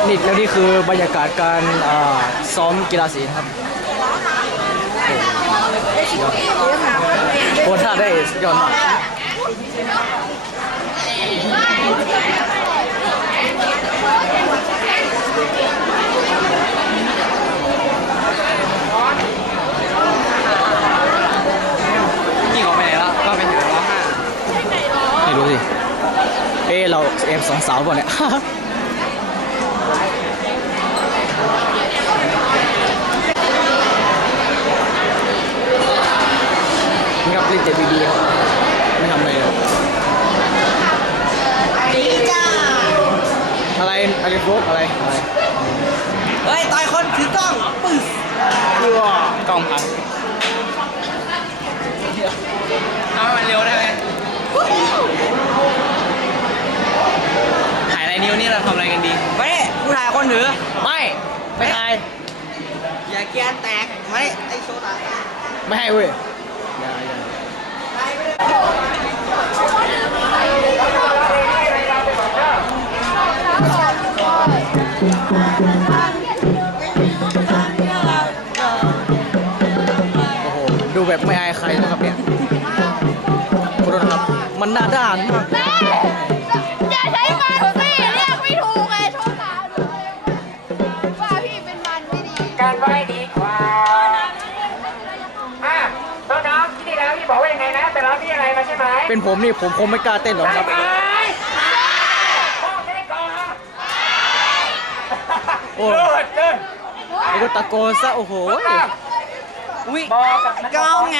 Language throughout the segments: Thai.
ับนี่แล้วนี่คือบรรยากาศการซ้อมกีฬาสีนะครับโอ้ท่าได้สุดยอดมากนี่ออกไปไหนแล้วก็ไปไหนแล้วไม่รู้สิเอ้เราเอฟสองสาวเปล่าเนี่ย นี่ครับเล่นเจบีดีครับไม่ทำอะไรเลยดีจ้าอะไรอะไรโฟกอะไรอะไรเฮ้ยต่อยคนถือกล้องปึ้งเพื่อกล้องพังเอามันเร็วได้ไหมถ่ายอะไรนิ้วนี่เราทำอะไรกันดี ไม่ได้ผู้ถ่ายคนถือ ไม่ไม่ให้อย่าเกียร์แตกไม่ได้ไอโซดาไม่ให้เว้ยโอ้โห ดูแบบไม่อายใครนะครับเนี่ยขอโทษนะครับ มันหน้าด้านมากแม่อย่าใช้มันสิเรียกไม่ถูกไงโทษสาวเลยว่าพี่เป็นมันไม่ดี การไหว้ดีกว่าอะน้องๆที่นี่แล้วพี่บอกว่ายังไงนะ แต่เราพี่อะไรมาใช่ไหมเป็นผมนี่ผมคงไม่กล้าเต้นหรอกครับไปพ่อไม่ได้ก่อนโอ้ เลิศเลิศแล้วก็ตะโกนซะโอ้โหอุ้ยบอกกับกล้องไง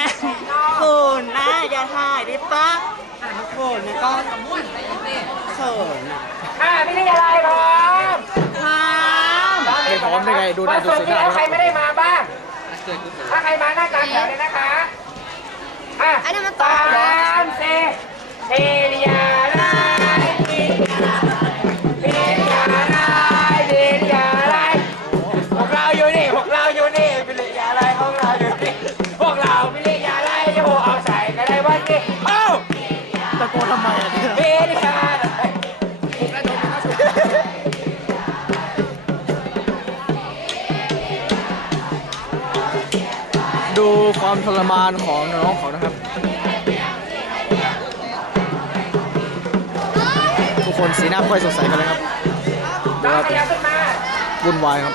เขินนะอย่าถ่ายได้ปะเขินนะกล้องเขินนะอะพี่นี่อะไรพร้อมพามไม่พร้อมได้ไงดูหน้าดูวันสีศุกร์หนี้น้าแล้วใครไม่ได้มาบ้างเกิดกูถ้าใครมาหน้ากลางแถวเลยนะคะ อะอันนั้น ดูความทรมานของน้องเขานะครับ ทุกคนสีหน้าไม่ค่อยสดใสกันเลยครับดูน้องครับขยับขึ้นมาวุ่นวายครับ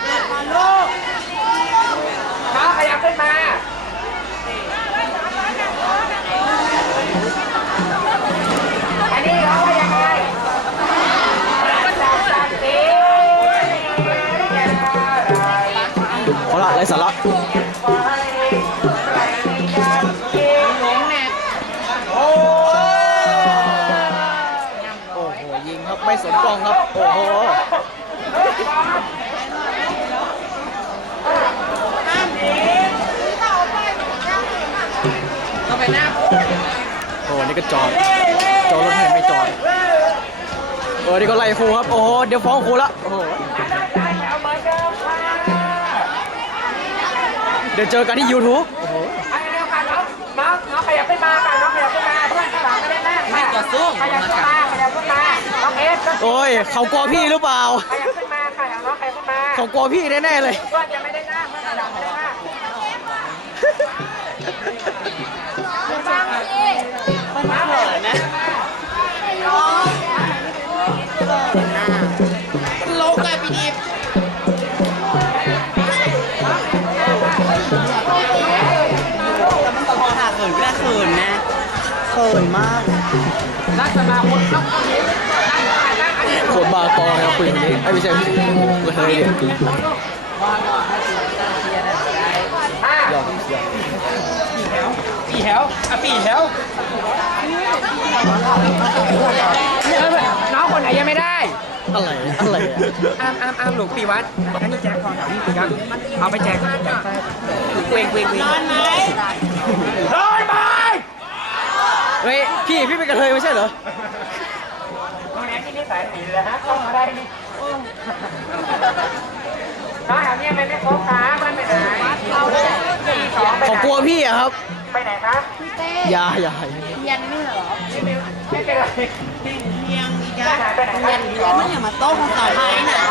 ยิงครับไม่สนกล้องครับ โอ้โหต้องไปหน้าโอ้นี่ก็จอดจอดรถให้ไม่จอดเออนี่ก็ไล่ครูครับ โอ้โห เดี๋ยวฟ้องครูละโอ้โหเอาเหมือนเดิมค่ะเดี๋ยวเจอกันที่ YouTube อันเดียวกันน้องน้องน้องขยับขึ้นมาค่ะน้องขยับขึ้นมาเพื่อนข้างหลังไม่ได้นั่งค่ะขยับขึ้นมา โอ้ยเขากลัวพี่หรือเปล่า ขยับขึ้นมาค่ะน้องขยับขึ้นมาเขากลัวพี่แน่ๆเลยเพื่อนจะไม่ได้นั่งเพื่อนข้างหลังไม่ได้นั่งฟังสิมันเขินนะโลกอะพี่ดิฟแต่มันพอถ่าเขินก็ได้เขินนะเขินมาก นักสมาคมครับโคตรบาตอเลยครับคุยองนี้ไอ้ยไม่ใช่ไม่ใช่กระเทยเนี่ยอะยอมยอมปีแถวอะปีแถวน้องคนไหนยังไม่ได้ อะไรอะไรอะอ้ามอ้ามอ้ามหลวงปีวัดอันนี้แจกของแถวนี้ครับ เอาไปแจกแจกเวงเวงเวงร้อนไหมร้อยใบเฮ้ยพี่พี่เป็นกระเทยไม่ใช่เหรอ นี้ที่นิสัยดีเลยฮะเข้ามาได้นี่น้องแถวนี้ไม่ไม่ครบขามันไปไหนเอาเลยที่สองไปเขาไหนกลัวพี่อะครับ ไปไหนคะพี่เต้อย่าอย่าเรียนไม่เหรอไม่เป็นไรเพียงอีกแล้วเรียนเรียนมันอย่ามาโต้ภาษาไทยนะ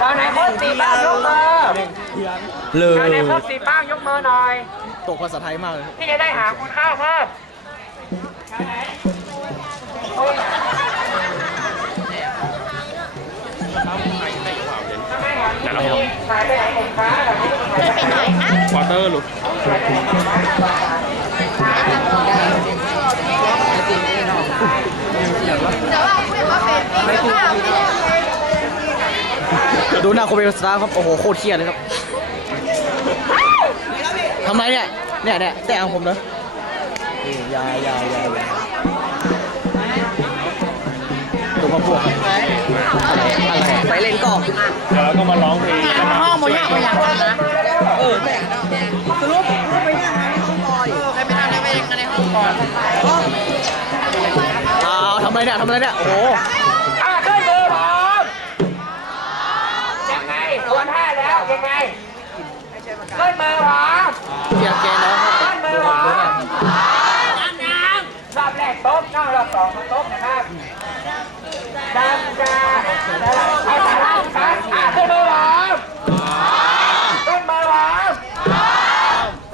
ตอนไหนครบสี่บ้างยกมือเลตอนไหนยครบสี่บ้างยกมือหน่อย ตกภาษาไทยมากเลยครับที่จะได้หาคุณข้าวเพิ่ม แต่เราขายไปไหนผมค้าแบบนี้ไปไหนนะควอเตอร์ลูกแต่ว่าคุยว่าเป็นปีก็ข้าวไม่ได้ดูหน้าโคเบสตาร์ครับ โอ้โห โคตรเครียดเลยครับทำไรเนี่ย เนี่ยเนี่ยแต่งผมเนอะนี่อยาอยาอยาอยาตัวมาพวก ครับอะไรอะไรไปเล่นกล้องแล้วก็มาร้องเพลงนะครับห้องมันยากมันยากนะเออแต่งสรุปรุปไปยังไงห้องลอยใครไปทำอะไรไปยังในห้องก่อนอ้าวทำอะไรเนี่ยทำอะไรเนี่ยโอ้โหอะขึ้นมือพร้อมยังไงสวนท่าแล้วยังไงขึ้นมือพร้อมเกียแกน้องครับขึ้นมือพร้อมรอบแรกโต๊ะนองรอบสองโต๊ะนะครับดำจ้าเอาสาระครับอะขึ้นมือพร้อมขึ้นมือพร้อม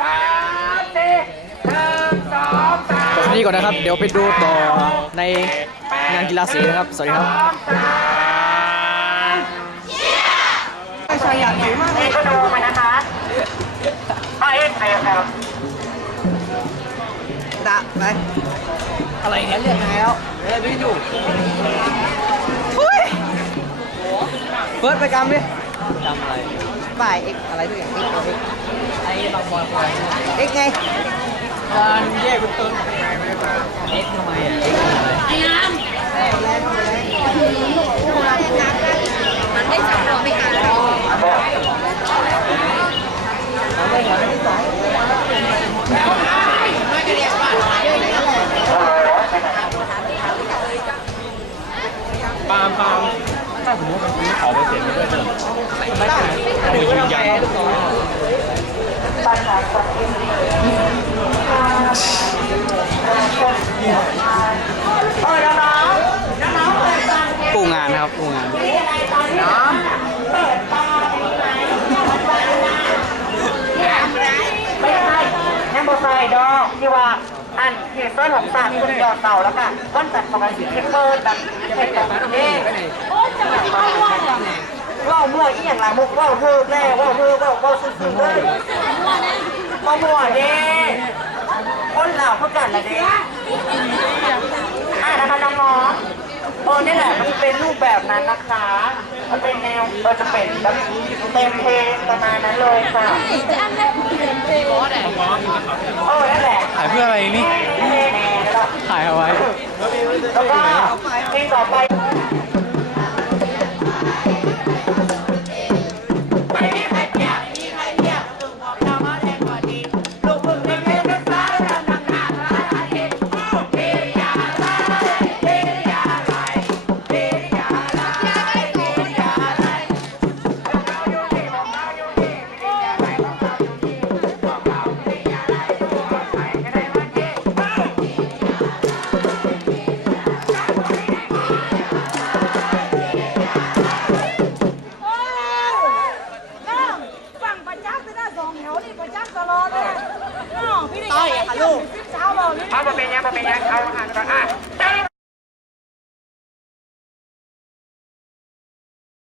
สามสี่หนึ่งสองสาม จบที่ นี่ก่อนนะครับ เดี๋ยวไปดูต่อในงานกีฬาสีนะครับ สวัสดีครับใช่อยากอยู่มากนี่ก็ดูมานะคะมาเอ็นใครครับดะไปอะไรเนี่ยเรียกไงแล้วเออดูอยู่ทุยเฟิร์สไปกำดิจำอะไรบ่ายเอ็กอะไรทุกอย่างเอ็กเอ็กไอ้บางบอลควายเอ็กไง การแยกเป็นต้นเอ็กทำไมอะเอ็กทำไมมันไม่สำหรับไม่กัน นั่ดอกที่ว่าอันที่เส้นของสามคุณยอดเต่าแล้วค่ะก้นจัดปกติที่เปิดแบบเป็นแบบนี้ว่าเมื่ออีอย่างละมุกว่าเพิ่มแน่ว่าเพิ่มว่าว่าซึ้งๆเลยมาหมวดเด้คนเหล่าเขากันละเด้อะนะคะน้อง ๆโอ้นี่แหละมันเป็นรูปแบบนั้นนะคะมันเป็นแนวเออจะเป็นแบบเต็มเพลงประมาณนั้นเลยค่ะจะอันนั้นเป็นเพลงเออนั่นแหละถ่ายเพื่ออะไรนี่แน่ๆแล้วถ่ายเอาไว้ แล้วก็เพลงต่อไป